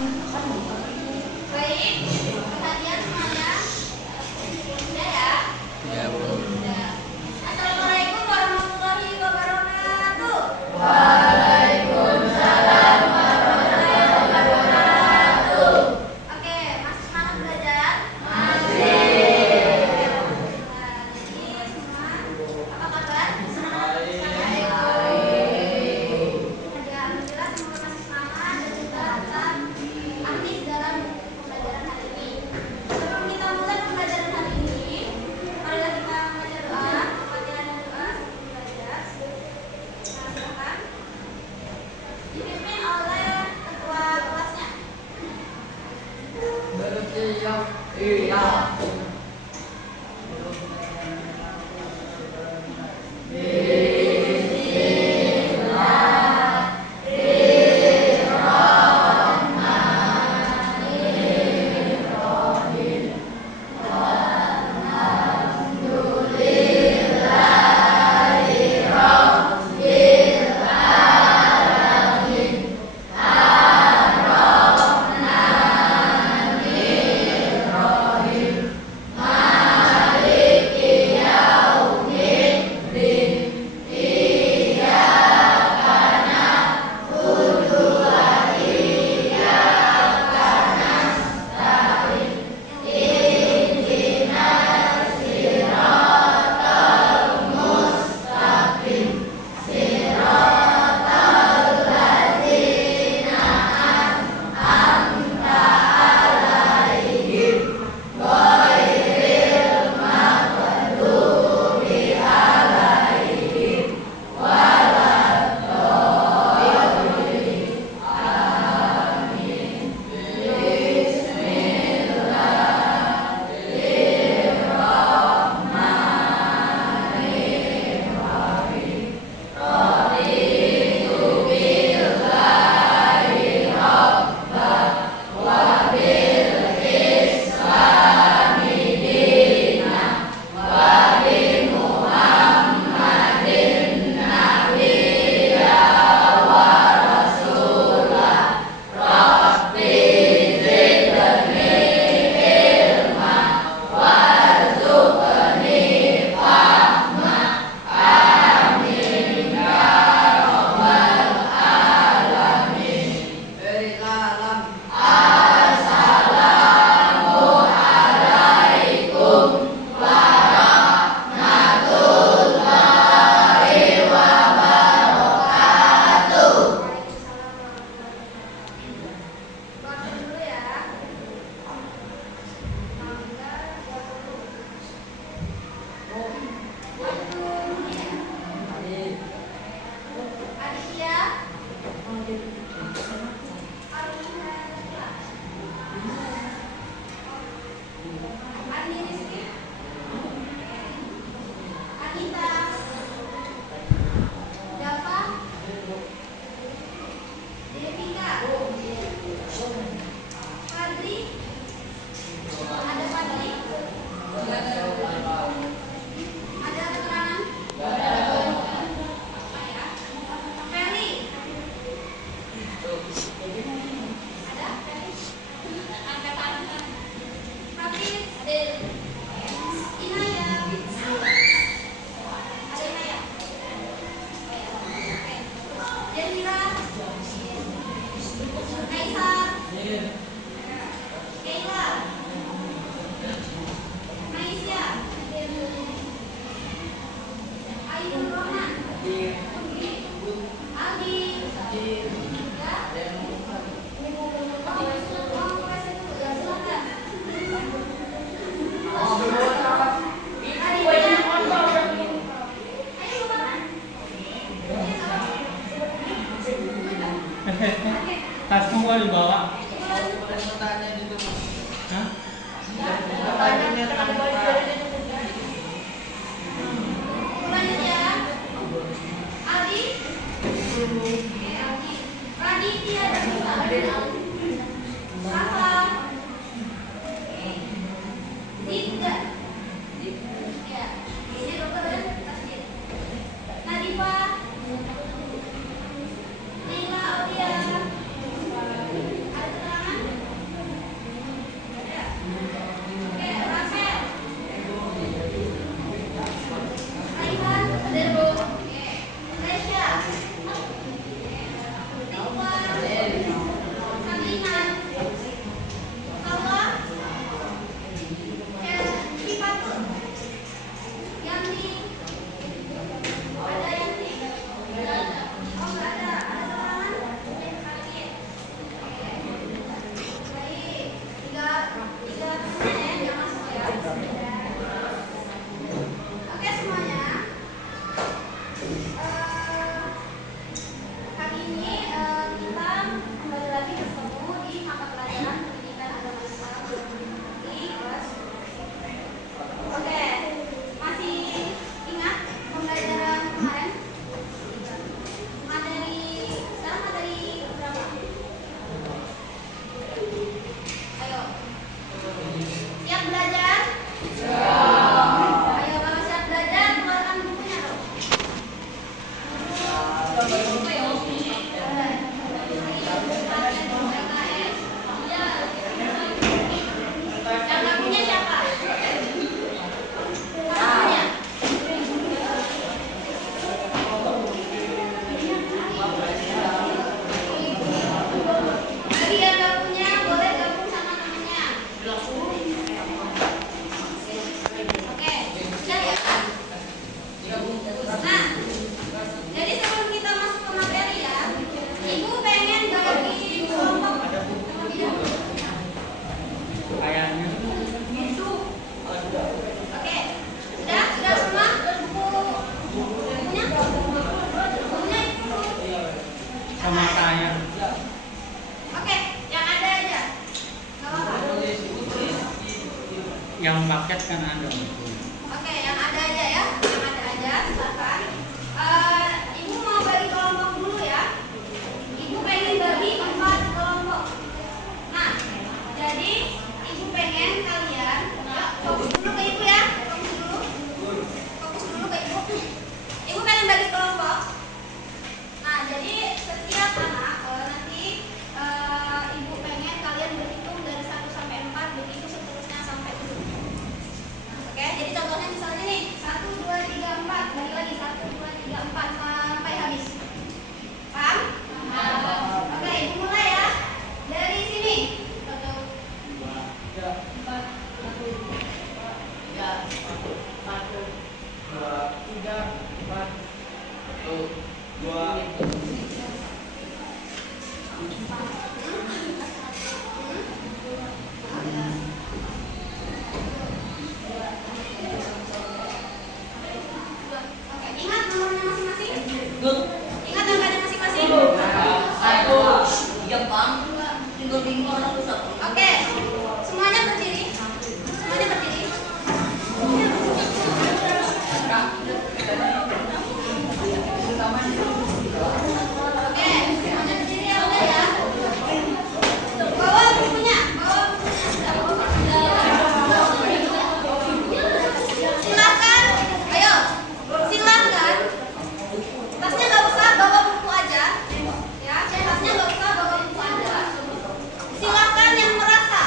Baik, perhatian semuanya. Sudah ya? Ya, Bu. Sudah. Assalamualaikum warahmatullahi wabarakatuh. Oke, masih semangat belajar? Jadi semua apa kabar? Baik. Alhamdulillah semua masih semangat dan juga tetap aktif dalam pembelajaran hari ini. Sebelum kita mulai pembelajaran hari ini, marilah kita membaca doa, Fatihah dan doa sebelum belajar. Nah, silakan. Dipimpin oleh ketua kelasnya. Doakan dulu ya. Mangga Aditya Andi Rizky Anita Dava Devika Fadli ada Fadli ada keterangan apa ya Ferry ada Ferry angkatan Hafiz Inaya ada Inaya Jazira Kaisar Keila Maisya Aidil Rohman Aldi ya mau kasih dulu ya silakan ayo Bapak Tasmu kok dibawa? Hah? lanjut ya Aldi oke Aldi Raditya Safa Dinda ya ini dokter ya kasih Nadifa Lila Aulia ada keterangan yang paket kan ada. Oke, yang ada aja ya, yang ada aja, silakan. Ibu mau bagi kelompok dulu ya. Ibu pengen bagi 4 kelompok. Nah, jadi ibu pengen kalian, fokus dulu ke ibu ya, fokus dulu ke ibu. Ibu pengen bagi kelompok. Nah, jadi setiap anak nanti ibu pengen kalian berhitung dari 1 sampai 4, begitu seterusnya sampai 10. Oke, jadi contohnya misalnya nih 1, 2, 3, 4, balik lagi 1, 2, 3, 4 sampai habis. Paham? Oke, ibu mulai ya. Dari sini. 1, 2, 3, 4, 1, 2, 3, 4, 2. Oke, ingat nomornya masing-masing? Ingat angkanya masing-masing? Oke, semuanya berdiri. Semuanya berdiri. Oke, semuanya berdiri ya udah ya. Bawa bukunya, bawa bukunya. Silakan, ayo, silakan. Tasnya nggak usah bawa buku aja, ya. Tasnya nggak usah bawa buku aja. Silakan yang merasa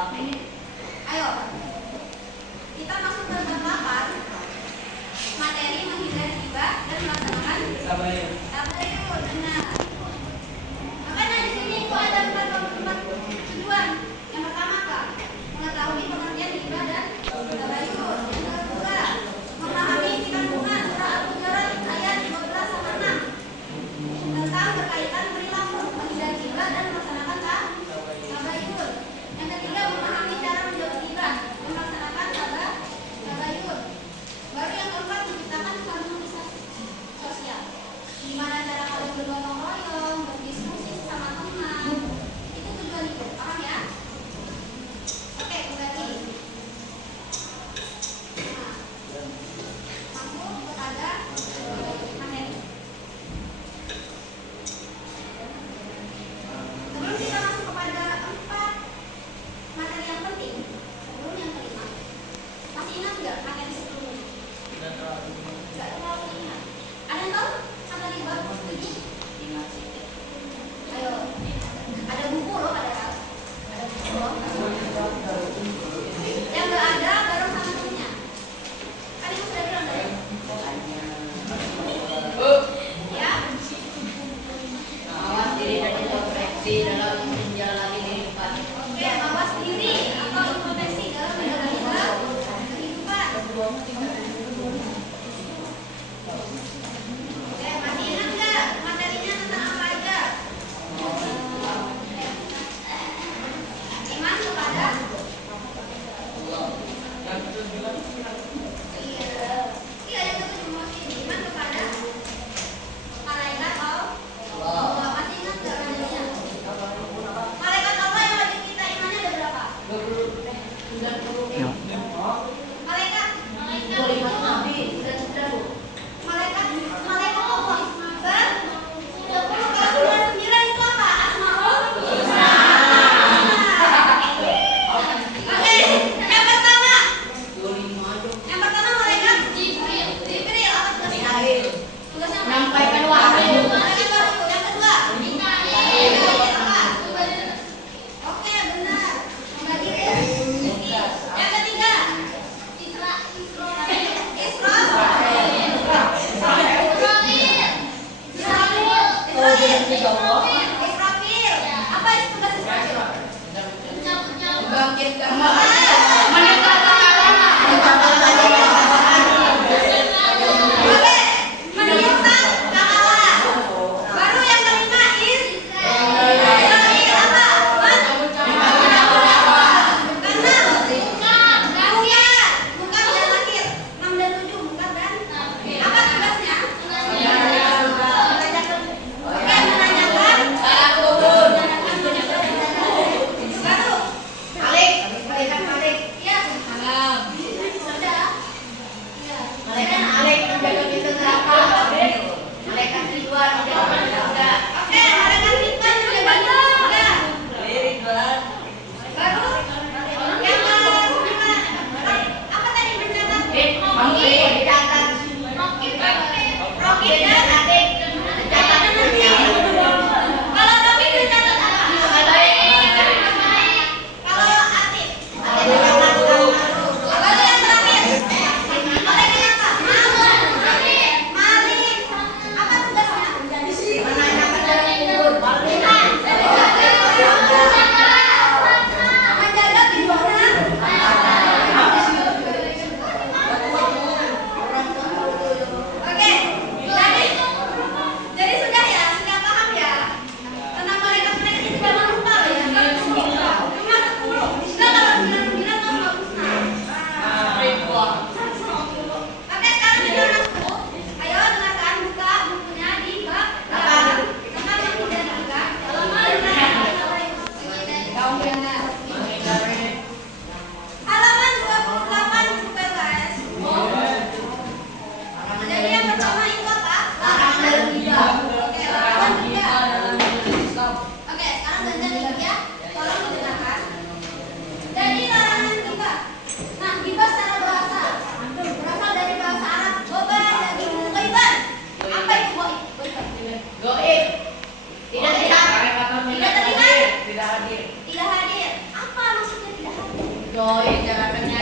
Ayo, kita masuk ke bab 8. Materi menghindari riba dan melaksanakan Tabayun. tabayun. Benar. Makanya di sini itu ada empat tujuan. Yang pertama apa? Mengetahui pengertian riba dan tabayun. Yang kedua, memahami isi kandungan surah Al-Hujurat ayat 12 sampai 6 tentang berkaitan perilaku menghindari riba dan melaksanakan tabayun. Yang ketiga, memahami cara menjauhi riba dan melaksanakan tabayun. Baru yang keempat, menciptakan harmonisasi sosial. Gimana cara kalian bergotong royong, berdiskusi sama teman. Itu tujuan itu, paham ya? Oke, kembali. Nah, masuk kepada materi. Sebelum kita masuk kepada 4 materi yang penting, sebelum yang kelima, masih ingat nggak materi sebelumnya? Nggak terlalu ingat. Ada yang tahu kata riba 7? Ayo, ada buku loh, padahal ada buku loh. Yang nggak ada baru sama temennya. Kan ibu sudah bilang tadi. Ya. Awas diri dan introspeksi dalam menjalani kehidupan. Oke, awas diri atau introspeksi dalam menjalani kehidupan. Oke, masih ingat nggak materinya tentang apa aja? Iman kepada iya yang ketujuh masih iman kepada malaikat Allah. Masih ingat nggak materinya? Malaikat Allah yang wajib kita imannya ada berapa? Malaikat malaikat Allah kalau 99 itu apa? Asmaul Husna. Oke, yang pertama malaikat Jibril apa tugasnya? Tugasnya apa? Menyampaikan wahyu. Malaikat wahyu. Yang kedua Mikail apa? Oke, benar. Membagikan. Yang ketiga Israfil. Apa itu tugas Israfil? Membangkitkan Oke, meniupkan kepala. Baru yang kelima Israfil apa? Bukan dan nakir. 6 dan 7 bukan dan apa tugasnya? Oke, menanyakan baru Coy, bicarakannya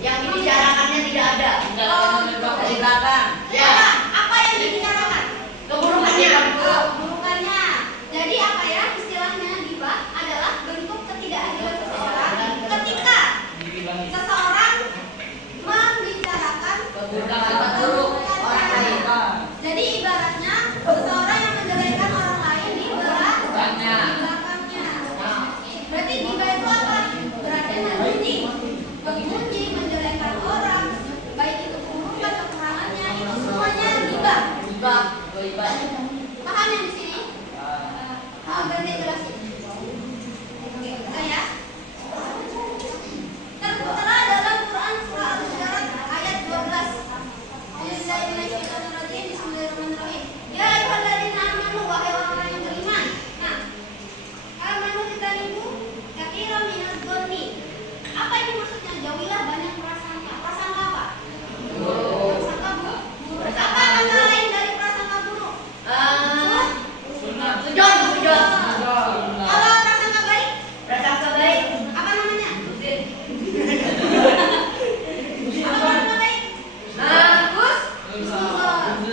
yang dibicarakannya tidak ada. Dari belakang. Ya. Apa yang dibicarakan? Keburukannya. Bukannya. Jadi apa ya istilahnya gibah adalah bentuk ketidakadilan seseorang ketika seseorang membicarakan Keburukan buruk orang lain. Jadi ibaratnya seseorang yang menjelekan orang lain di Belakangnya. belakangnya. Berarti gibah itu apa? Berarti memuji, menjelekan orang, baik itu keburukan, kekurangannya, itu semuanya gibah. Gibah. Gibah. Paham yang di sini? Mau ganti jelasin? Oke, saya tertera dalam Quran surah Al-Hujurat ayat 12. Bismillahirrahmanirrahim. Ya ayyuhalladzina amanu, wahai orang-orang yang beriman. Nah, amanu tajtanibu katsiran minadh dhonni. Apa ini maksudnya? Jauhilah banyak prasangka. Prasangka apa? Prasangka buruk. Apa kata lain dari prasangka buruk? Sujon. Kalau prasangka baik, Prasangka baik. apa namanya? Apa nama baik? Bagus.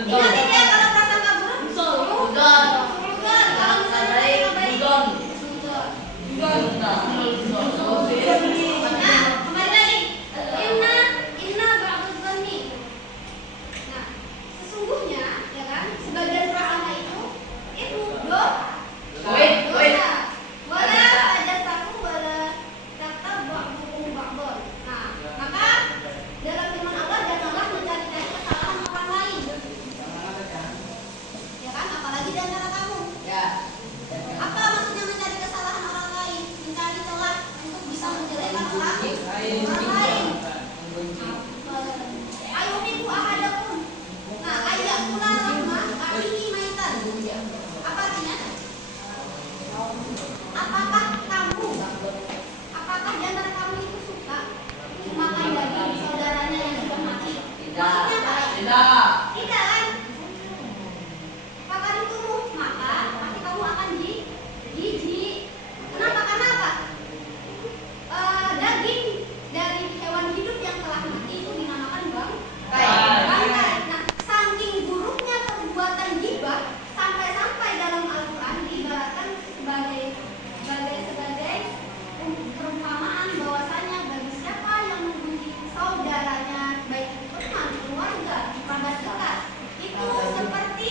Ingat ini ya, kalau prasangka buruk, Sujon. suudzon. Kalau misalnya prasangka baik, suudzon. Nah, kembali lagi. Inna ba'dadz dzanni. Nah, sesungguhnya ya kan, sebagian prasangka itu dosa. Wala tajassasu wala tatabbu'u ba'don. Nah, maka dalam firman Allah janganlah mencari-cari kesalahan orang lain. Ya kan, apalagi di antara kamu. Ya. Apa maksudnya mencari kesalahan orang lain? Mencari celah untuk bisa menjelekkan orang lain. Ayuhibu ahadakum. Nah, ayyakula rahma akhihi maitan. Apa artinya? Apakah di antara kamu itu suka makan daging saudaranya yang sudah mati? Maksudnya apa? Tidak kan? Pakan itu maka pasti kamu akan jijik. Kenapa? Karena apa? Daging dari hewan hidup yang telah mati itu dinamakan bangkai. Nah, saking buruknya perbuatan gibah sampai-sampai dalam Al-Quran diibaratkan sebagai perumpamaan bahwasanya bagi siapa yang membenci saudaranya, baik itu teman, keluarga, kerabat dekat, itu seperti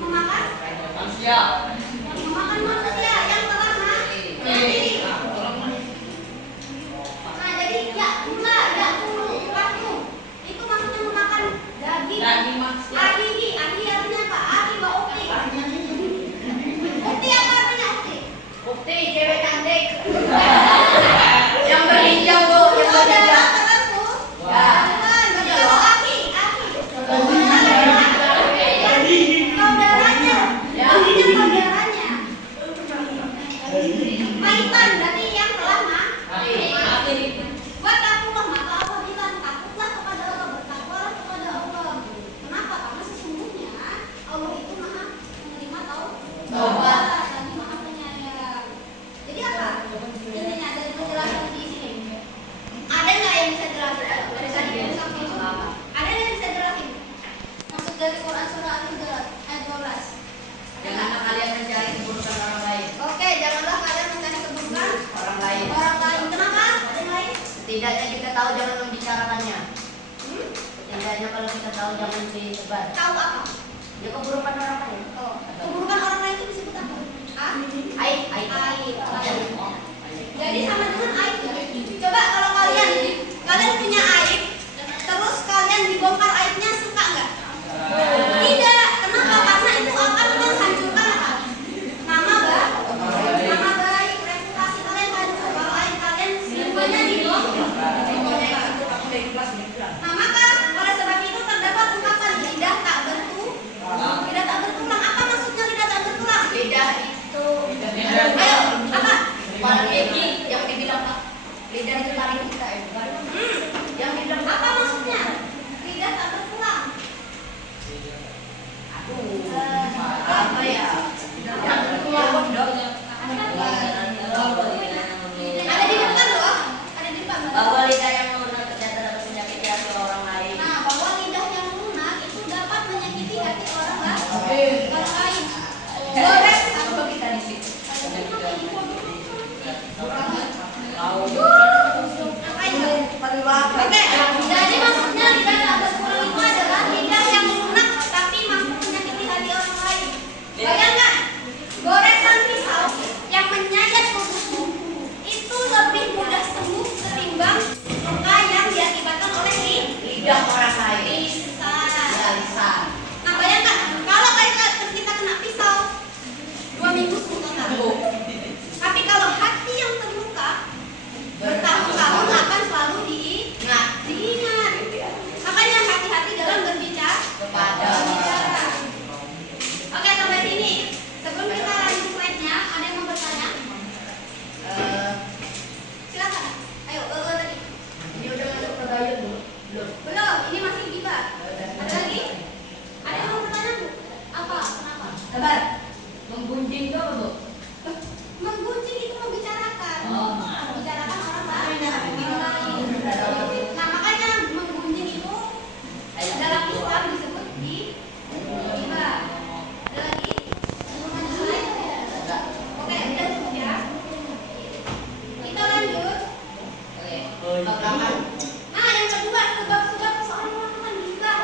memakan manusia yang telah mati. Nah, jadi ya kulu itu maksudnya memakan daging manusia. Ahi artinya apa? Ahi wa ukti. Ukti apa artinya ukti? Bukti cewek cantik. Yang berhijau, Bu. Yang Saudara berhijau. temanku. Ya. Bukan, begitu aki. Saudaranya. Ya. Artinya saudaranya. Maitan berarti yang telah mati. Wattaqullah, maka Allah bilang takutlah kepada Allah, bertakwalah kepada Allah. Kenapa? Karena sesungguhnya Allah itu maha menerima taubat lagi maha penyayang. Jadi apa? Intinya dari penjelasan di sini. Ada nggak yang bisa jelasin? Dari tadi yang sampai itu. Ada yang bisa jelasin? Maksud dari Quran surah Al-Hujurat ayat 12. Janganlah kalian mencari keburukan orang lain. Oke, janganlah kalian mencari keburukan Orang lain. orang lain. Kenapa? Yang lain? Setidaknya kita tahu jangan membicarakannya. Setidaknya kalau kita tahu jangan disebar. Tahu apa? Ya keburukan orang lain. Oh, keburukan orang lain itu disebut apa? Aib. Aib. Jadi sama dengan aib ya. Coba kalau kalian punya aib, terus kalian dibongkar aibnya, suka nggak? Tidak. Kenapa? Karena itu akan menghancurkan apa? Nama baik, reputasi kalian hancur. Kalau aib kalian semuanya dibongkar. Nah, maka oleh sebab itu terdapat ungkapan lidah tak bertulang. Apa maksudnya lidah tak bertulang? Lidah itu. Ayo, apa? Kepala gigi yang dibilang Pak. Lidah itu tarik kita ya. Yang dibilang Apa maksudnya? Lidah tak bertulang. apa ya? Yang keluar pondok. Ada di depan loh. belakang. Nah, yang kedua sebab-sebab seseorang melakukan ghibah.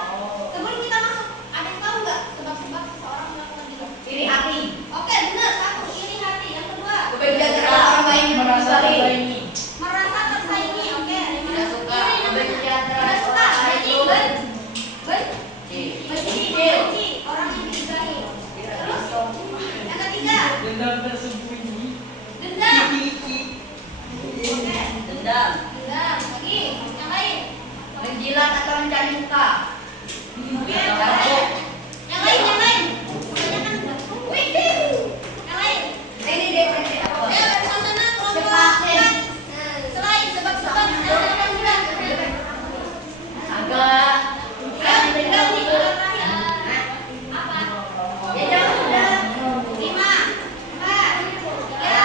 Sebelum kita masuk, ada yang tahu nggak sebab-sebab seseorang melakukan ghibah? Iri hati. Oke, benar. Satu, iri hati. Yang kedua, Kebencian terhadap orang lain yang Merasa disukai. tersaingi. merasa tersaingi. Oke, Tidak suka. iri namanya. Kebencian Tidak terhadap suka. orang lain. Benci. Benci orang yang digibahi. Terus, yang ketiga, Dendam tersembunyi. dendam. Iki. Oke, Dendam. dendam. Lagi, yang lain. Menjilat atau mencari muka. Oke, yang lain. Yang lain. Kebanyakan udah. Wih, yang lain. Ini deh berarti apa? Ayo dari sana kelompok. Cepatin. Selain sebab-sebab melakukan ghibah. Agak. Ayo, tinggal nih, terakhir. Apa? Ya jangan udah. 5, 4, 3,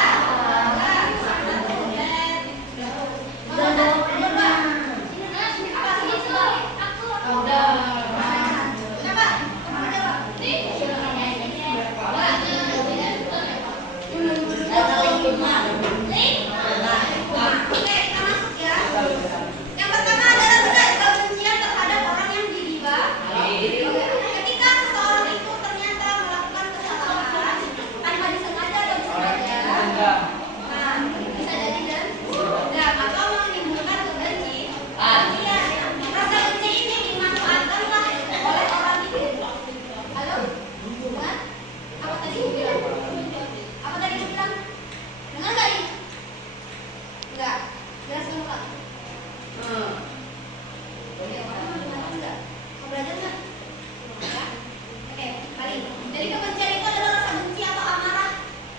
Ketika seseorang itu ternyata melakukan kesalahan tanpa disengaja atau disengaja, Dendam. nah, bisa jadi dendam atau menimbulkan kebencian. Rasa benci ini dimanfaatkanlah oleh orang itu. Halo? Dengar? Apa tadi gue bilang? Apa tadi gue bilang? Dengar nggak ini? Enggak. Jelas dulu Kak. Boleh orang belajar nggak? Mau belajar nggak? Ya. Oke, kali. Jadi kebencian itu adalah rasa benci atau amarah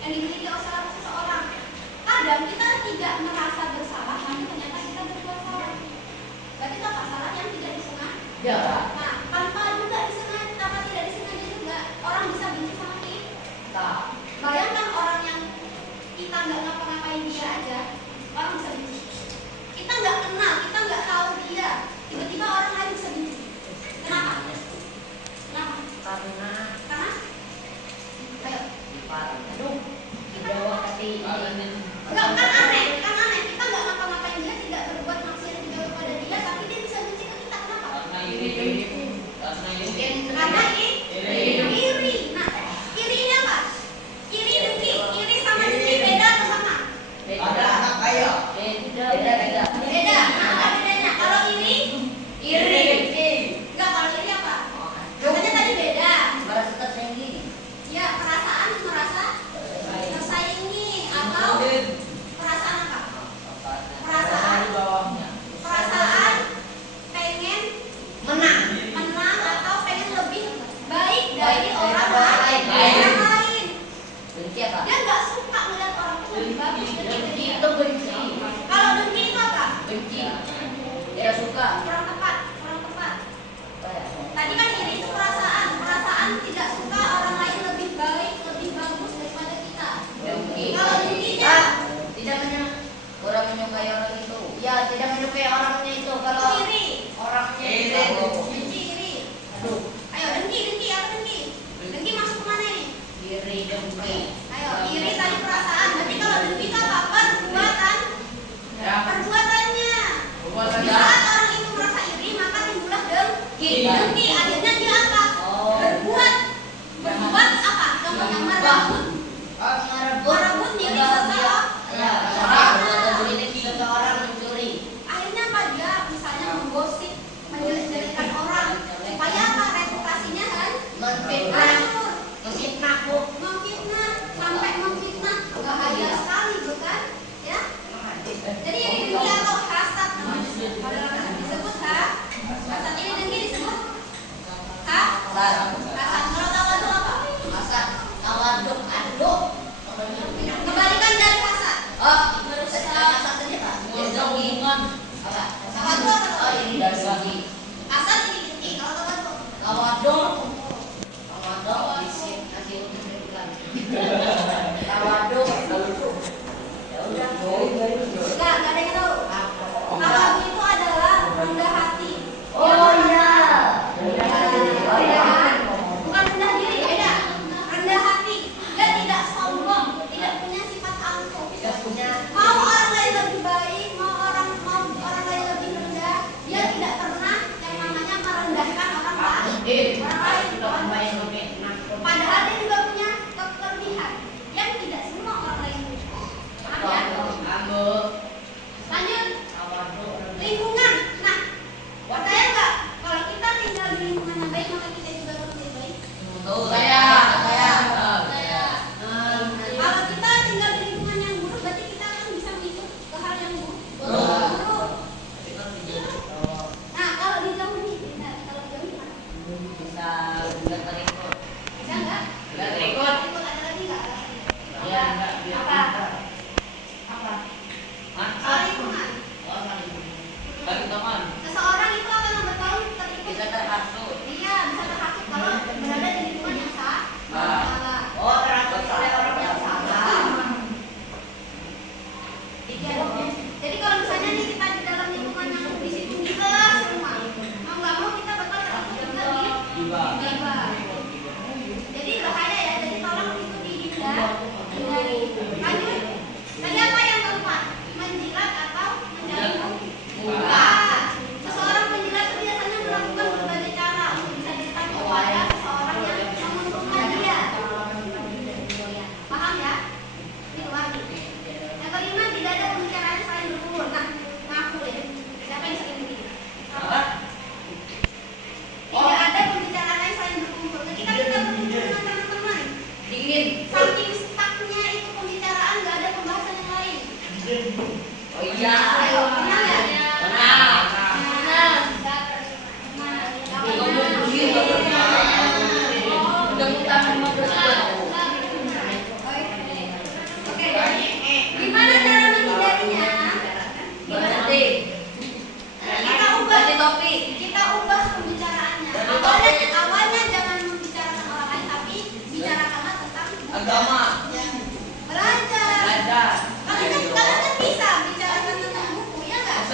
yang dimiliki oleh seseorang. Kadang kita tidak merasa bersalah, tapi ternyata kita berbuat salah. Berarti itu apa salah yang tidak disengaja? Ya. Nah, tanpa juga disengaja, tanpa tidak disengaja juga orang bisa benci sama kita. Bayangkan orang yang kita nggak ngapa-ngapain dia aja, orang bisa benci. Kita nggak kenal, kita nggak tahu dia, tiba-tiba orang lain bisa benci. Kenapa? Kenapa? Karena Karena, ayo, aduh, dibawa hati. nggak kan aneh. Kita nggak ngapa-ngapain dia, tidak berbuat maksiat juga kepada dia, tapi dia bisa benci ke kita. Kenapa? Karena iri. Mungkin Karena iri. Nah, iri ini apa? Iri dengki. Iri sama dengki beda atau sama? beda. Beda. Beda. Nah, apa bedanya? Kalau iri, Iri. enggak, kalau iri apa? Katanya tadi beda. Merasa tersaingi. Ya, perasaan merasa tersaingi atau perasaan apa? Perasaan Di bawahnya. perasaan pengen Menang. menang atau pengen lebih baik dari Baik, orang orang lain. lain. Orang lain. Benci apa? Dia nggak suka melihat orang itu lebih bagus dari Benci dia. itu benci. Kalau dengki itu apa? Benci. Tidak suka. Kurang tepat, kurang tepat. Apa ya? Tadi kan iri itu perasaan tidak suka orang lain lebih baik, lebih bagus daripada kita. Dengki. Kalau dengkinya, Ah, tidak kurang menyukai orang itu. Ya, tidak menyukai orangnya itu. Kalau iri, orangnya Iri. itu. benci iri. Aduh, Ayo dengki, apa dengki? Dengki masuk kemana ini? iri dengki. Ayo, iri tadi perasaan. Berarti kalau dengki itu apa? Perbuatan. Ya. Perbuatannya. Perbuatan. Di saat orang itu merasa iri, maka timbullah dengki. Dengki akhirnya dia apa? Oh. Berbuat apa? Contohnya merebut. Merebut milik seseorang. Ya, merebut milik seseorang mencuri. Akhirnya apa dia misalnya menggosip, menjelek-jelekan orang supaya apa reputasinya kan Memfitnah. hancur, Memfitnahku. memfitnah sampai memfitnah bahaya sekali bukan ya. Jadi ini dengki atau hasad namanya. Kalau disebut hasad ini dengki disebut hasad. Kalau tawadu apa? Masa tawaduk. Aduh. Kebalikan dari hasad. Oh, masa tadi Pak. Hubungan. Apa? Tawadu apa tuh? Oh, ini dari sini. Hasad ini dengki. Kalau tawadu Tawaduk. Tawaduk disip nasi uduk iklan. Tawaduk. Ya udah. enggak ada yang tahu. Tawadu itu adalah rendah hati. Oh iya. Oh iya.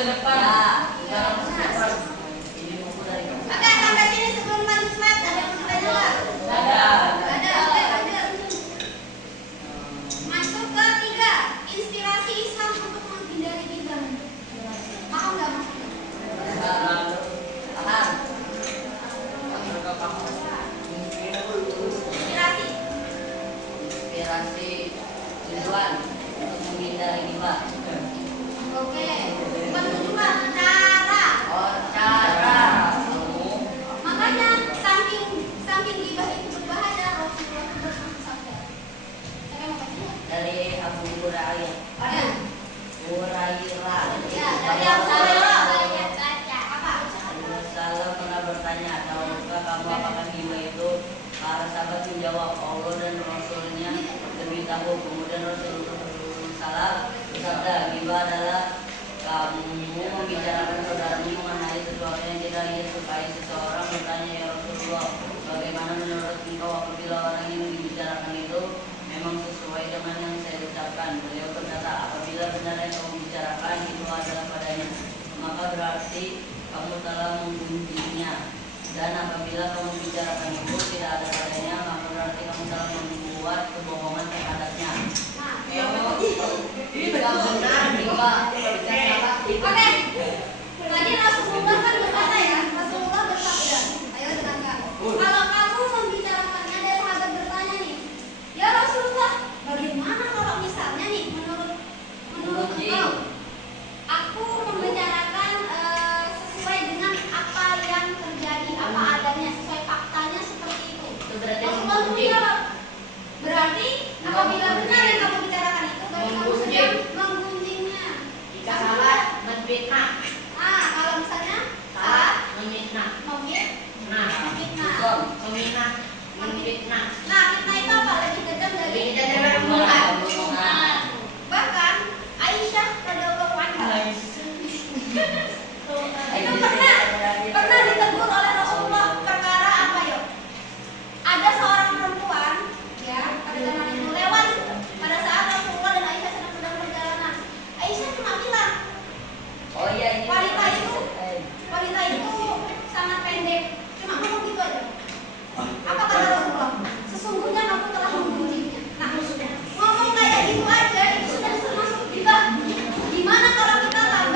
masa depan. Ya. Dalam masa depan. Ini buku dari kamu. Oke, sampai sini sebelum lanjut slide ada yang mau bertanya nggak? Ada. Ada, oke lanjut. Masuk ke 3, inspirasi Islam untuk menghindari riba. Paham nggak maksudnya? Paham. Mereka paham. Inspirasi. Inspirasi tujuan untuk menghindari riba. Oke. Bukan tujuan, cara. Oh, cara kamu Makanya saking riba itu berbahaya, Rasulullah itu bersabda. Saya mau baca. dari Abu Hurairah. Ya. Hurairah. Ya, dari Abu Hurairah. Apa? Rasulullah pernah bertanya, tahukah kamu apakah riba itu? Para sahabat menjawab, Allah dan Rasulnya lebih tahu. Kemudian Rasulullah bersabda, riba adalah kamu membicarakan saudaramu mengenai sesuatu yang tidak ia sukai. Seseorang bertanya, ya Rasulullah, bagaimana menurut engkau apabila orang yang dibicarakan itu memang sesuai dengan yang saya ucapkan? Beliau berkata, apabila benar yang kamu bicarakan itu adalah padanya, maka berarti kamu telah menggunjingnya. Dan apabila kamu bicarakan itu tidak ada padanya, maka berarti kamu telah membuat kebohongan terhadapnya. Nah, Jika benar riba bicara oke. Tadi Rasulullah kan berkata ya, Rasulullah bersabda. Ayo dengarkan. Kalau kamu membicarakannya, ada sahabat bertanya nih, ya Rasulullah, bagaimana kalau misalnya nih menurut engkau, aku membicarakan sesuai dengan apa yang terjadi, apa adanya, sesuai faktanya seperti itu. itu berarti Rasulullah pun menggunjing. jawab, berarti apabila benar yang kamu bicarakan itu, berarti kamu sedang menggunjingnya. Jika salah menfitnah, Kalau misalnya salah memfitnah. Nah, memfitnah. memfitnah, memfitnah. Nah, fitnah itu apa? Lebih kejam dari Lebih kejam dari pembunuhan. Bahkan Aisyah radhiyallahu anha itu pernah ditegur oleh Rasulullah perkara apa yuk? Ada seorang perempuan ya pada zaman itu lewat pada saat Rasulullah dan Aisyah sedang perjalanan. Aisyah cuma bilang, Oh iya, ini wanita itu sangat pendek, cuma ngomong gitu aja. Apa kata Rasulullah? Sesungguhnya kamu telah menggunjingnya. Nah, ngomong kayak gitu aja itu sudah termasuk riba. Gimana kalau kita tahu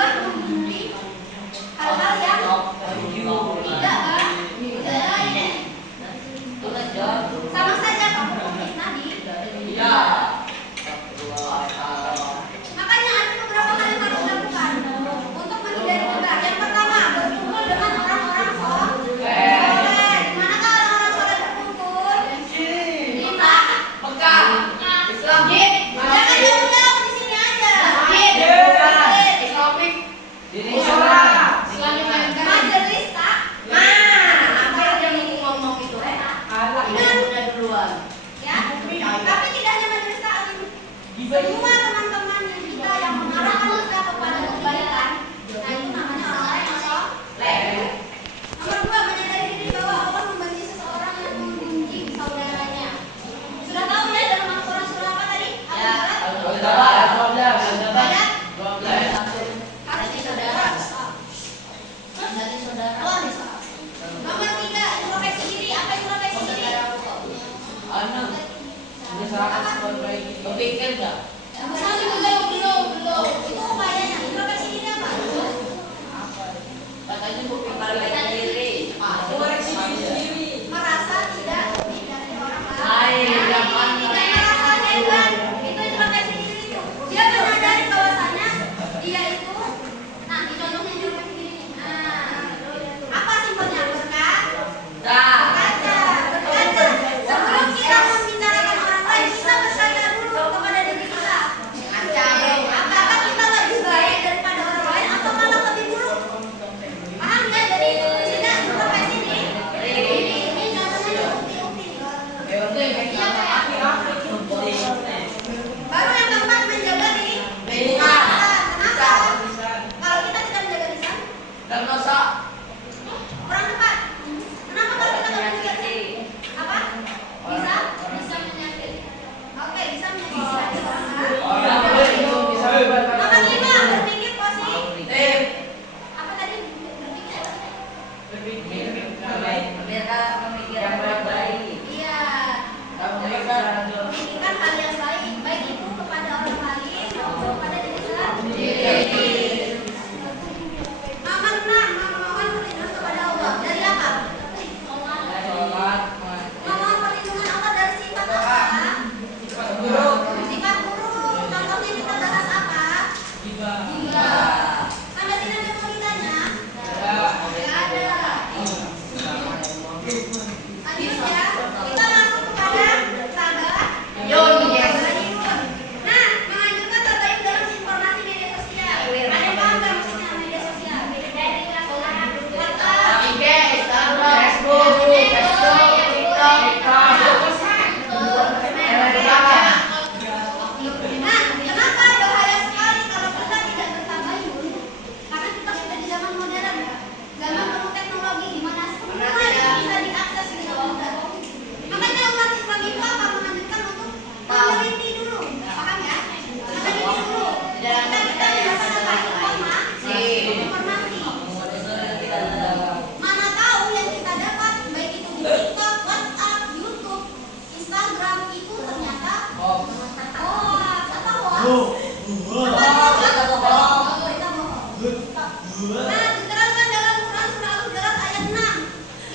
Nah, diterangkan dalam Quran surah Al-Hujurat ayat 6.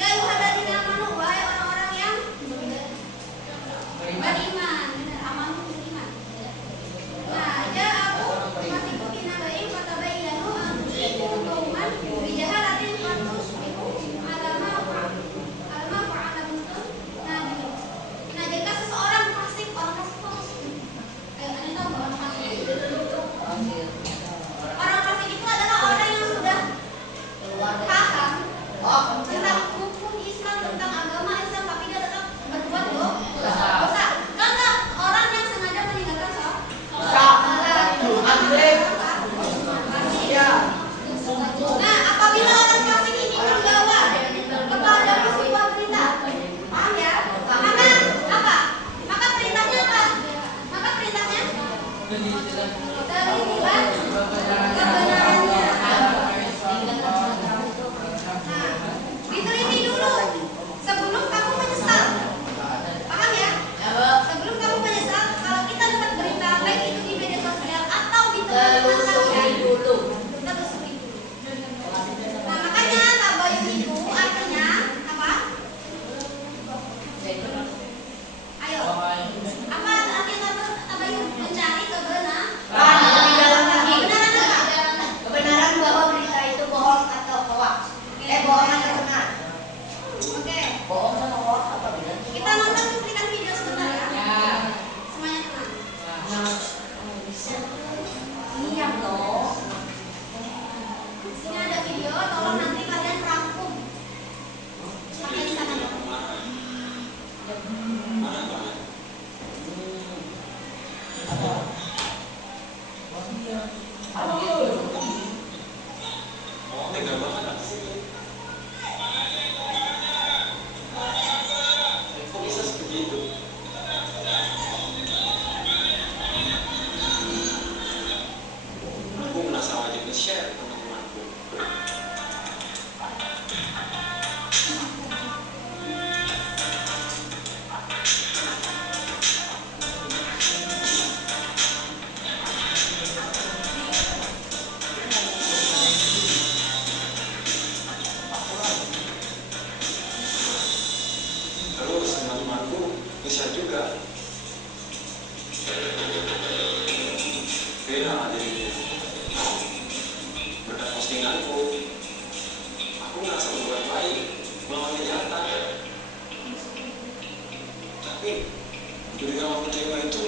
Ya ayyuhalladzina amanu, wahai orang-orang yang beriman. Amanu beriman. Nah, aku masih bukina baik fatabayyanu an tusibu qauman bijahalatin fatusbihu alama fa'alamun. Nah, nah, jika seseorang fasik, orang fasik itu Anda tahu nggak orang fasik? Orang fasik itu adalah orang yang sudah paham tentang hukum Islam, tentang agama Islam, tapi dia tetap berbuat dosa. Contoh, orang yang sengaja meninggalkan sholat. Nah, apabila orang fasik ini membawa kepada sebuah berita, paham ya? Maka apa? Maka perintahnya apa? Maka perintahnya terlibat kebenarannya. Nah, diteliti dulu sebelum kamu menyesal. Paham ya? Sebelum kamu menyesal, kalau kita dapat berita baik itu di media sosial atau di teman-teman kalian, kita telusuri dulu. Nah, makanya tabayun itu artinya apa? Ayo. Apa artinya tabayun? Mencari kebenaran. Kebenaran apa? Kebenaran bahwa berita itu bohong atau hoax. Bohong atau benar. Oke. Bohong sama hoax apa bedanya? Kita nonton cuplikan video sebentar ya. Semuanya tenang. Diam dong. Sini ada video, tolong nanti kalian rangkum. Pakai di sana dong. Kok bisa sebegitu? Aku merasa wajib nge-share ke teman-temanku. Terus teman-temanku nge-share juga. Beda jadinya. Berkat postinganku, aku ngerasa berbuat baik, melawan kejahatan. Tapi curiga sama kecewa itu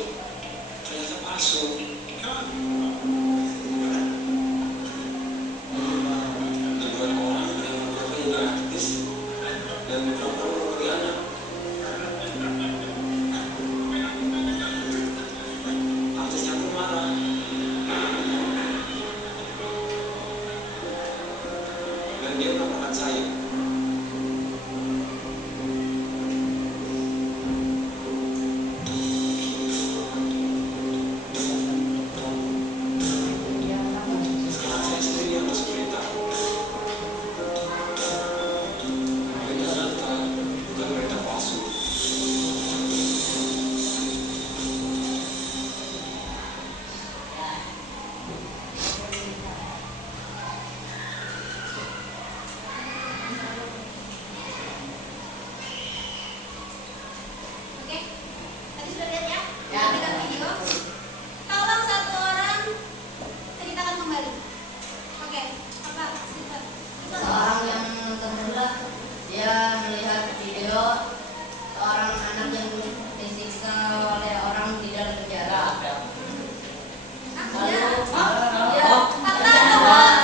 ternyata palsu. Dibuat orang yang beberapa ini artis dan beberapa berkhianat. Artisnya pun marah. Dan dia melaporkan saya. Sekarang saya sendiri yang harus beritahu. Berita nyata, bukan berita palsu. Oke. Tadi sudah lihat ya? Cuplikan video. Tolong satu orang ceritakan kembali. Oke. Apa? Cerita. Seorang yang terbelah, dia melihat video seorang anak yang disiksa oleh orang di dalam penjara. Ah, ya. Ya. Fakta atau hoax?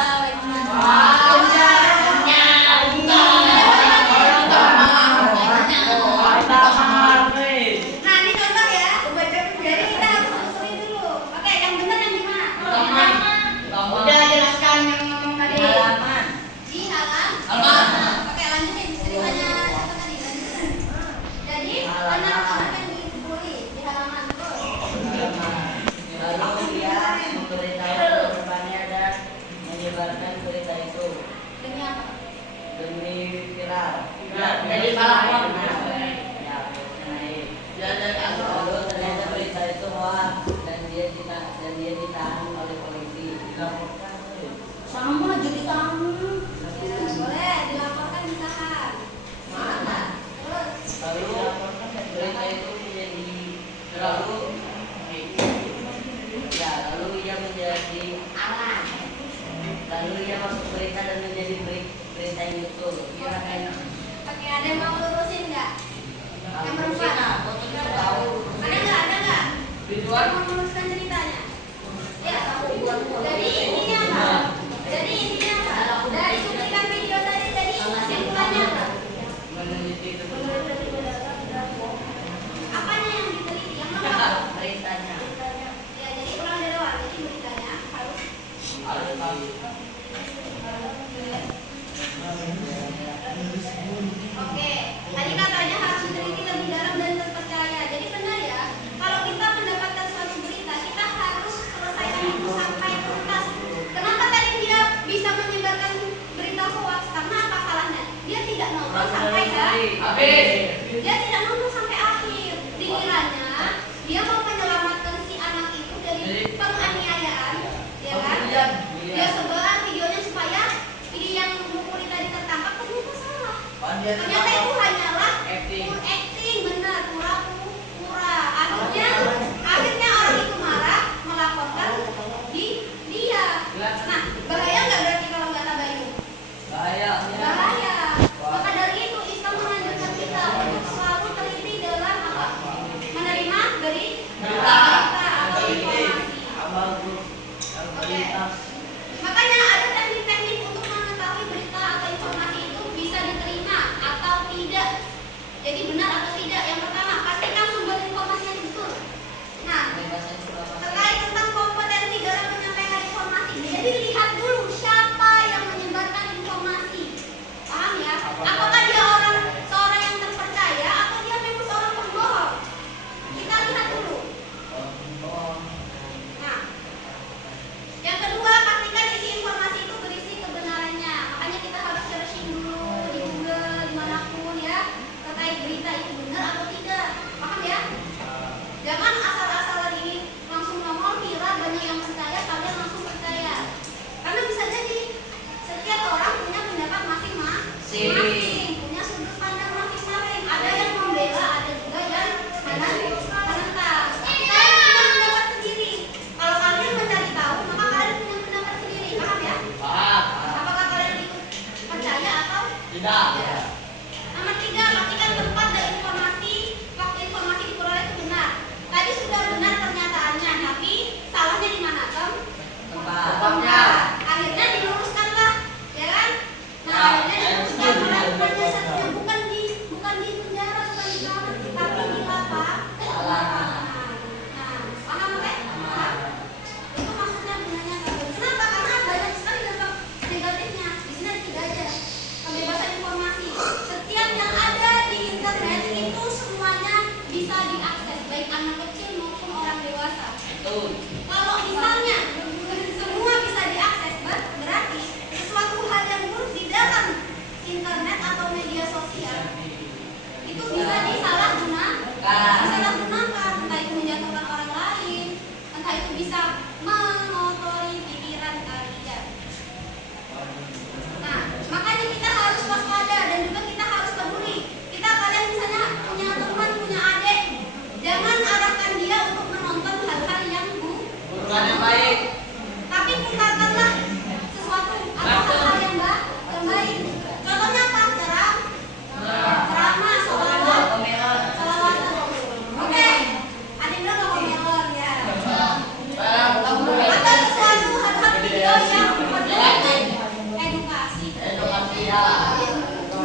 Nah, ini contoh ya. Jadi kita harus telusuri dulu. Oke, yang benar yang gimana? Udah jelaskan yang ngomong tadi. Halaman. Di Halaman. Oke, lanjutin ceritanya apa tadi? Lanjutin. Jadi, anak-anak yang dipukuli di halaman terus. Lalu dia memberitahu temannya dan menyebarkan berita itu Demi apa? demi viral. Jadi pahlawan. Ya, naik. Lalu ternyata berita itu hoax dan dia ditahan oleh polisi. Sama jadi tahu. lalu ia masuk berita dan menjadi berita yang betul. Kira-kira Oke, ada yang mau lurusin nggak? Yang perempuan. tahu. Ada nggak? Ridwan. Yang mau meluruskan ceritanya? Ya. Jadi intinya apa? Dari cuplikan video tadi kesimpulannya apa? Meneliti itu. Apanya yang diteliti? Yang mana? Beritanya. Ya, jadi ulang dari awal. Jadi beritanya harus Oke, tadi katanya harus diteliti lebih dalam dan terpercaya. Jadi benar ya, kalau kita mendapatkan suatu berita, kita harus selesaikan itu sampai tuntas. Kenapa tadi dia bisa menyebarkan berita hoax? Karena apa salahnya? Dia tidak nonton sampai Habis. dia tidak nonton sampai akhir. Dikiranya dia mau menyelamatkan si anak itu dari penganiayaan, ya kan? Dia sebar videonya supaya video yang mukuli tadi tertangkap, ternyata salah. Ternyata itu hanyalah acting, benar, pura-pura. Akhirnya orang itu marah, melaporkan dia. Nah, bahaya nggak berarti kalau nggak tabayun? Bahaya. Bahaya. Maka dari itu Islam menganjurkan kita untuk selalu teliti dalam apa? Menerima berita atau informasi. Bagus. Berita. Makanya ada teknik-teknik untuk mengetahui berita atau informasi itu bisa diterima atau tidak. Jadi benar atau tidak. Yang pertama, pastikan sumber informasinya betul. Nah, terkait tentang kompetensi dalam menyampaikan informasi. Jadi lihat dulu siapa yang menyebarkan informasi. Paham ya? Apakah dia seorang yang terpercaya atau dia memang seorang pembohong? Kita lihat dulu. Nah, yang kedua, pastikan isi informasi itu berisi kebenarannya. Makanya kita harus searching dulu di Google, dimanapun ya, terkait berita itu benar atau tidak. Paham ya? Jangan asal-asalan ini langsung nongol viral, banyak yang percaya, kalian langsung percaya. Karena bisa jadi setiap orang punya pendapat masing-masing, punya sudut pandang masing-masing. Ada yang membela, ada juga yang menentang. Tapi kalian punya pendapat sendiri. Kalau kalian mencari tahu, maka kalian punya pendapat sendiri. Paham ya? Apakah kalian ikut percaya atau Tidak. Nomor 3, pastikan tempat dan informasi waktu informasi diperoleh itu benar. Tadi sudah benar pernyataannya, tapi salahnya di mana, Tom? Tempatnya. Akhirnya diluruskanlah, ya kan? Nah, akhirnya diluruskan melakukannya satunya bukan di penjara, bukan di kamar, tapi di lapangan. Nah, paham kan? Paham? Itu maksudnya gunanya kabel. Kenapa? Karena banyak sekali dampak negatifnya. Di sini ada 3 aja. Kebebasan informasi. Setiap yang ada di internet itu semuanya bisa diakses, baik anak kecil maupun orang dewasa. Betul. Kalau misalnya semua bisa diakses, berarti sesuatu hal yang buruk di dalam internet atau media sosial itu bisa disalahgunakan, entah itu menjatuhkan orang lain, entah itu bisa mengotori pikiran kalian. Nah, makanya kita harus waspada dan juga kita harus peduli. Kalian misalnya punya teman, punya adik, jangan arahkan dia untuk menonton hal-hal yang buruk. Bukan yang baik. Tapi putarkanlah sesuatu atau hal-hal yang baik. Contohnya apa? Ceramah, sholawat. Oke, ada yang bilang nggak komelon ya. Atau sesuatu hal-hal video yang memperlihatkan edukasi. Ya.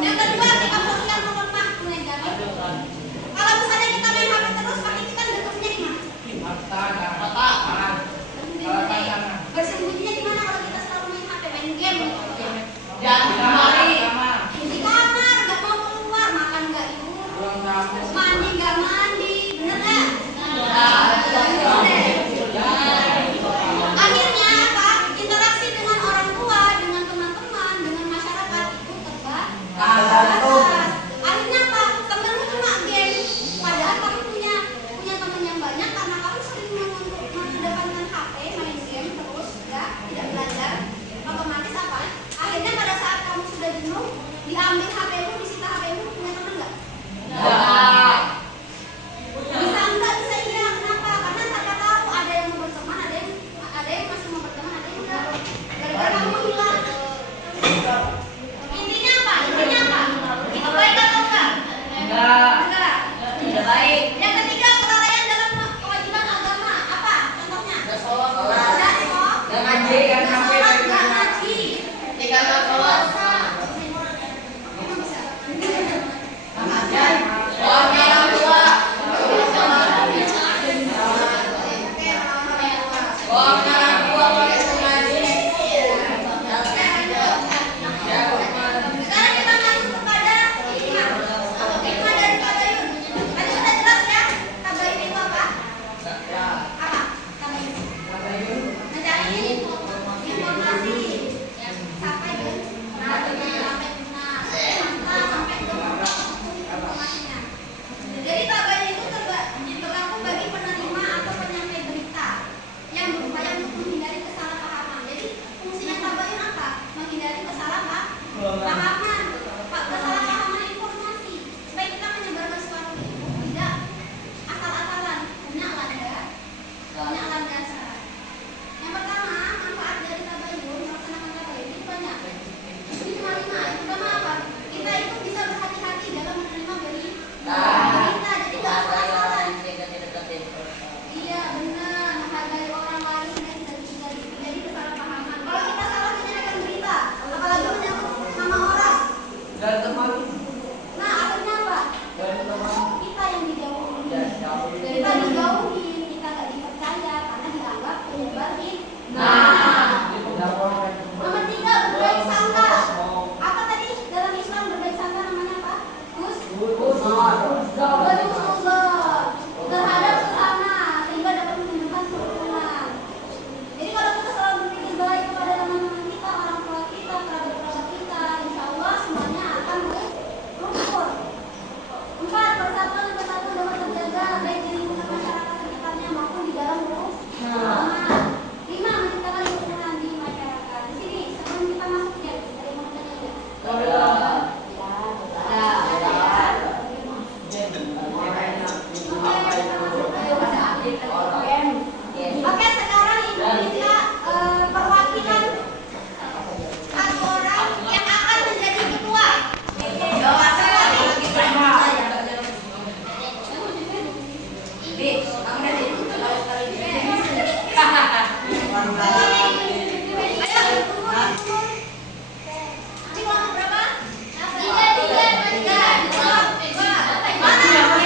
Yang kedua, sikap sosial melemah negatif. Kalau misalnya kita main HP terus, pasti kita dekatnya di mana? Bersembunyinya di mana kalau kita selalu main HP, main game? Di kamar, nggak mau keluar, makan nggak diurus, mandi nggak mandi, bener nggak? Akhirnya apa? Interaksi dengan orang tua, dengan teman-teman, dengan masyarakat itu terbatas. Akhirnya apa? Temenmu cuma game, padahal kamu punya teman yang banyak karena kamu sering mengedepankan HP, main game terus, ya, tidak belajar. Otomatis apa? Akhirnya pada saat kamu sudah jenuh, diambil HP-mu, disita HP-mu, punya teman nggak? Bisa enggak, bisa iya. Kenapa? Karena siapa tahu ada yang mau berteman, ada yang masih mau berteman, ada yang enggak. Gara-gara kamu hilang. pahaman, kesalahpahaman informasi. Supaya kita menyebarkan sesuatu itu tidak asal-asalan, banyaklah ya, banyaklah dasar. Yang pertama, manfaat dari tabayun, melaksanakan tabayun itu banyak. Ini cuma 5. Yang pertama apa? Kita itu bisa berhati-hati dalam menerima berita. Jadi nggak asal-asalan. Iya benar, menghargai orang lain dan tidak jadi kesalahpahaman. Kalau kita salah menyampaikan berita, apalagi menyangkut nama orang, Dan teman. nah akhirnya apa? Kita yang dijauhi. Kita dijauhi, kita nggak dipercaya karena dianggap penyebar Nomor 3, berbaik sangka. Apa tadi dalam Islam berbaik sangka namanya apa? Berhusnuzon terhadap sesama sehingga dapat menimbulkan kerukunan. Jadi kalau kita selalu berpikir baik kepada teman-teman kita, orang tua kita, kerabat-kerabat kita, insya Allah semuanya akan rukun. 4, persatuan dan kesatuan dapat terjaga baik di lingkungan masyarakat sekitarnya maupun di dalam rumah. 5, menciptakan kerukunan di masyarakat. Di sini sebelum kita masuk ya, ada yang mau tanya ya? Oke, sekarang ibu minta perwakilan satu orang yang akan menjadi ketua. Ayo, tunggu. Ini kelompok berapa? 1, 2, 3, 4, 5 apa ya?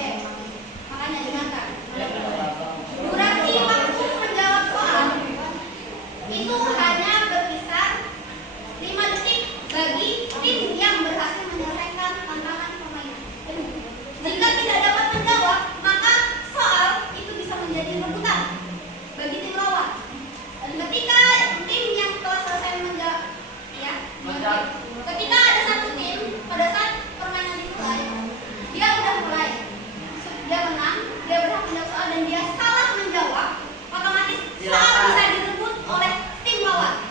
Oke, makanya dengarkan. Durasi waktu menjawab soal itu hanya berkisar 5 detik bagi tim yang berhasil menyelesaikan tantangan permainan. Jika tidak dapat menjawab, maka soal itu bisa menjadi rebutan bagi tim lawan. Dan ketika tim yang telah selesai menjawab, ya, ketika ada satu tim pada saat permainan dimulai, dia udah mulai, dia menang, dia berhak menjawab soal dan dia salah menjawab, otomatis soal bisa direbut oleh tim lawan.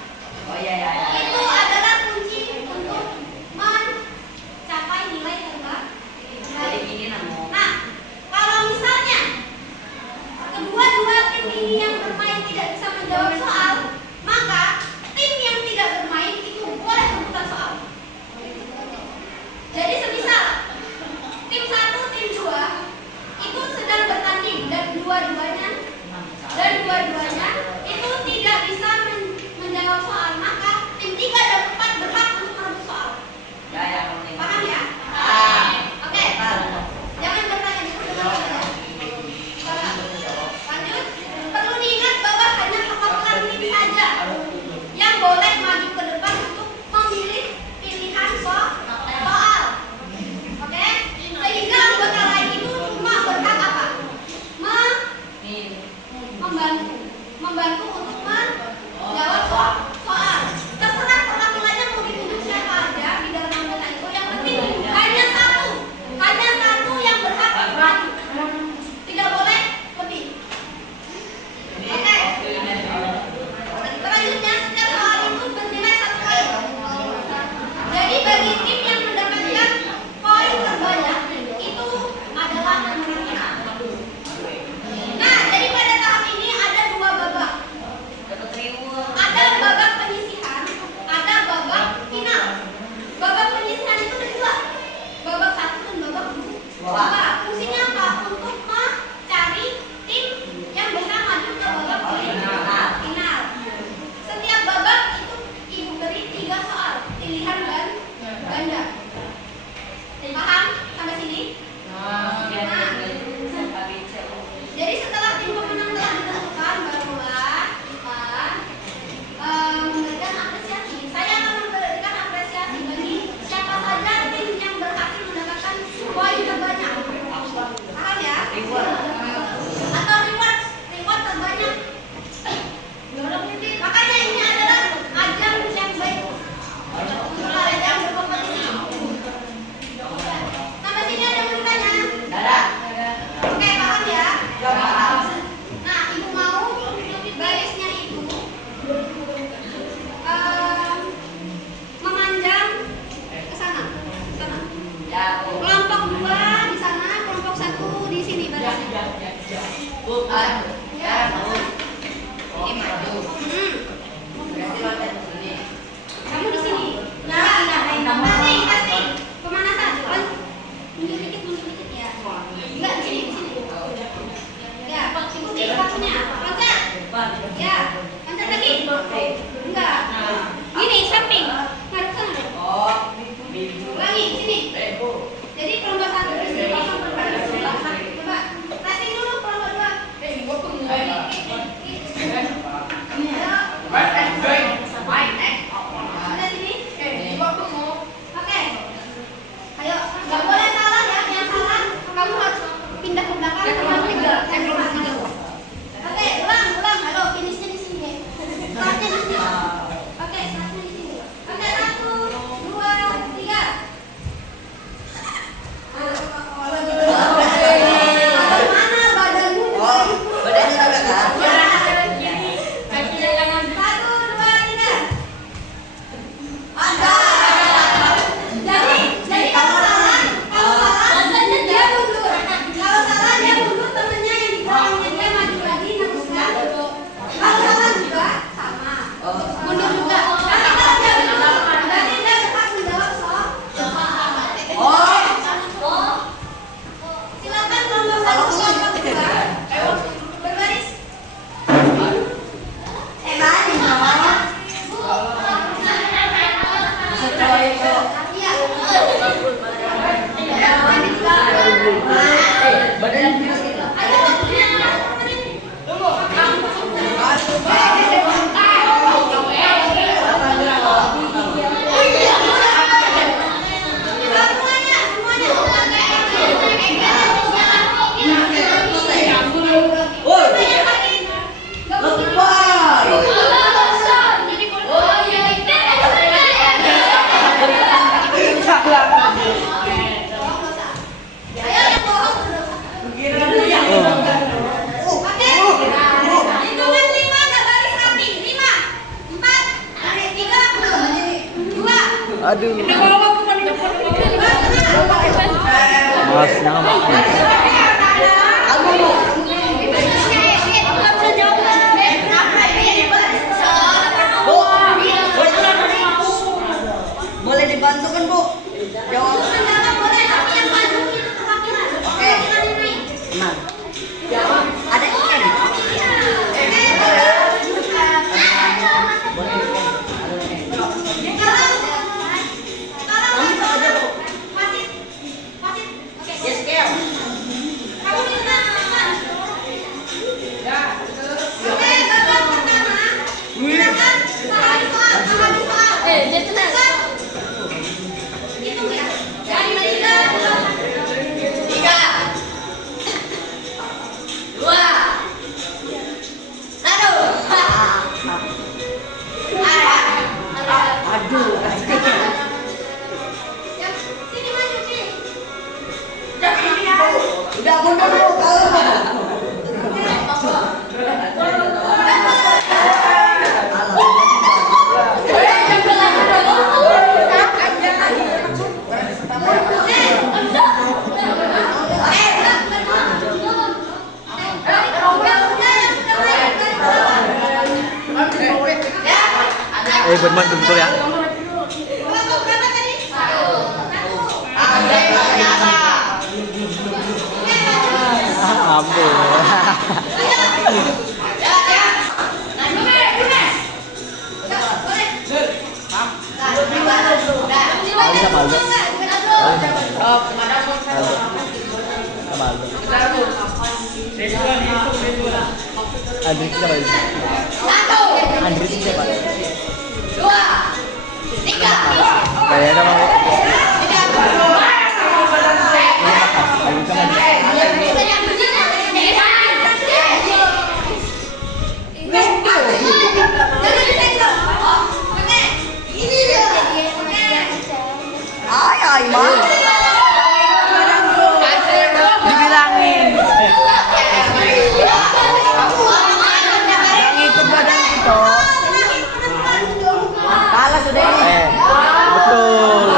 Oh iya. Itu adalah kunci untuk mencapai nilai terbaik. Jadi gini namu. Nah, kalau misalnya kedua-dua tim ini yang bermain tidak bisa menjawab soal, maka tim yang tidak bermain itu boleh rebutan soal. Jadi semisal tim 1, tim 2 itu sedang bertanding dan dua-duanya itu tidak bisa menjawab soal, maka tim 3 dan 4 berhak untuk merebut soal. Ya. Paham ya? Oke. Jangan bertanya dulu dengan ya. Lanjut. Perlu diingat bahwa hanya perwakilan tim saja yang boleh maju ke depan untuk memilih pilihan soal. Oke? Sehingga anggota lain itu cuma berhak apa? Membantu untuk menjawab soal. Terserah perwakilannya mau ditunjuk siapa aja di dalam anggota itu. Yang penting hanya satu yang berhak maju. Tidak boleh lebih. Oke. Selanjutnya setiap soal itu bernilai 1 poin. Jadi bagi tim yang mendapatkan poin terbanyak itu adalah pemenang. Nah, jadi pada tahap ini ada 2 babak. Ada babak penyisihan, ada babak final. Babak penyisihan itu ada 2. Babak 1 dan babak 2. Fungsinya apa? Untuk mencari tim yang bisa maju ke babak final. Setiap babak itu ibu beri 3 soal, pilihan dan ganda. Paham sampai sini? Jadi setelah tim pemenang telah ditentukan, barulah kita memberikan apresiasi. Saya akan memberikan apresiasi bagi siapa saja tim yang berhasil mendapatkan poin terbanyak. Paham ya? Atau reward terbanyak. Makanya ini adalah ajang yang baik untuk kalian berkompetisi. Sampai sini ada yang bertanya? Oke, paham ya? Nah, ibu mau barisnya itu memanjang ke sana. Kelompok 2 di sana, kelompok 1 di sini barisnya. Ini maju. Kamu di sini. Kasih. Pemanasan. Mundur dikit ya. Enggak, di sini. Ya, ikuti waktunya. Loncat. Ya, loncat lagi. Enggak. Gini, samping. Ngadep sana. Ulangi, sini. Jadi kelompok 1 di sini, kelompok 2 di sini. Coba, testing dulu kelompok 2. Ada sini? Oke. Ayo, nggak boleh salah ya. Yang salah, kamu harus pindah ke belakang. Oke, ulang. Halo, finishnya di sini. Startnya di sini. Oke, startnya di sini. Oke, 1, 2, 3. Mana badanmu? Badannya udah kan? 1, 2, 3. Ada. Jadi kalau salah dia mundur. Kalau salah dia mundur, temennya yang di belakangnya dia maju lagi neruskan. Kalau salah juga sama. Mundur juga. Tapi kalau dia mundur, berarti dia berhak menjawab soal. Silakan kelompok 1, kelompok 2 berbaris. Iya. Aduh. Masnya makin. Boleh dibantu kan, Bu? Jawab. Oke. Nah. Ada ikan. Boleh ikan. Yes, Kel. Udah mundur lu Bermain bentur ya. Ampun. Andri siapa ini? Andri siapa? Kayaknya sama. Ay, Mang. Dibilangin. Yang ikut badan itu. Kalah sudah ini. Betul.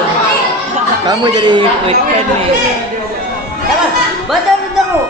Kamu jadi weekend nih. Kalah, baca bentar lu.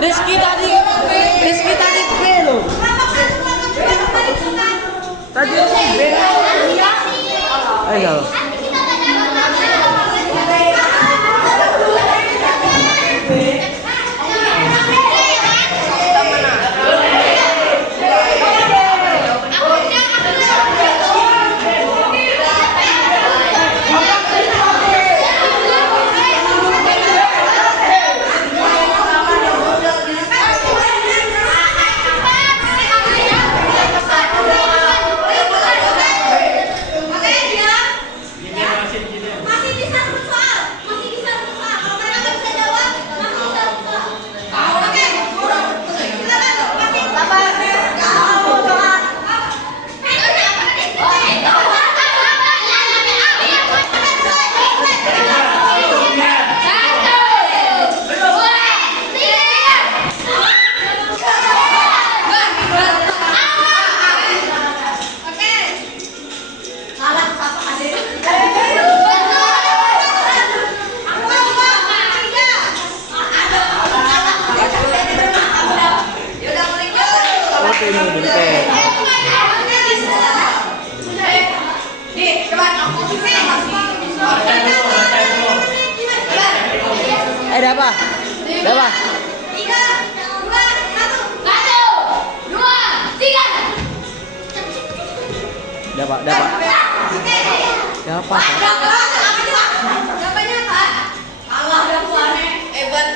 Rizky tadi B loh. Tadi B. Ayo. satu ini dompet. Ada apa? Ada apa? Tiga, dua, satu. Satu, dua, tiga. Ada apa? Ada apa? Ada apa? Jawabannya apa? Allah yang aneh. Hebat.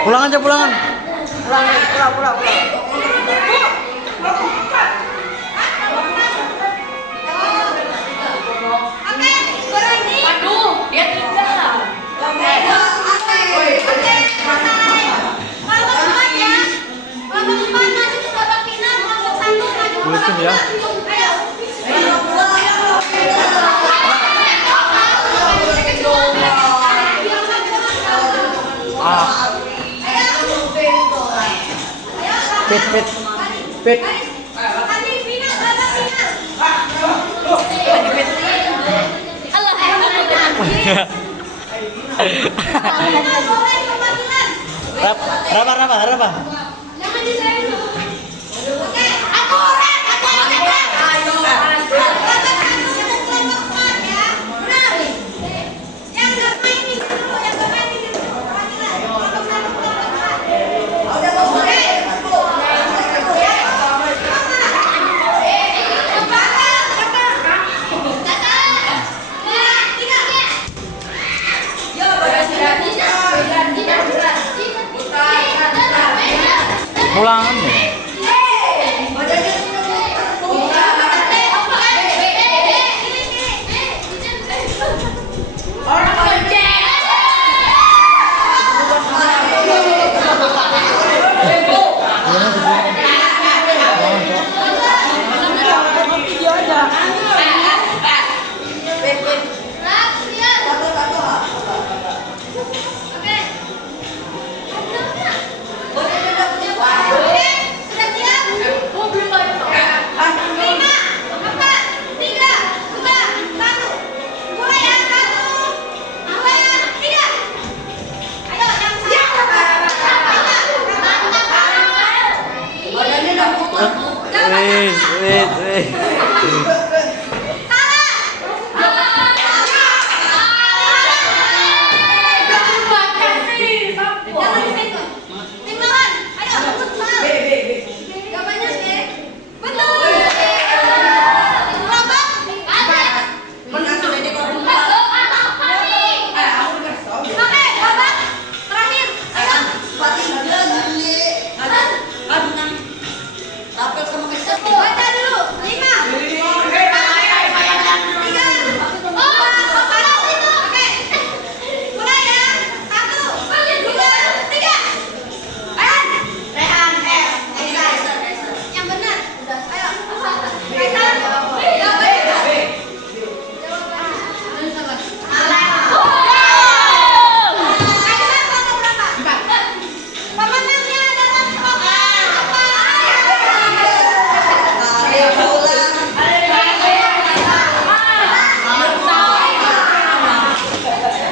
Pulang aja, pulangan. Pulang. Lucu ya. Pit. Rapa. Jangan disayang.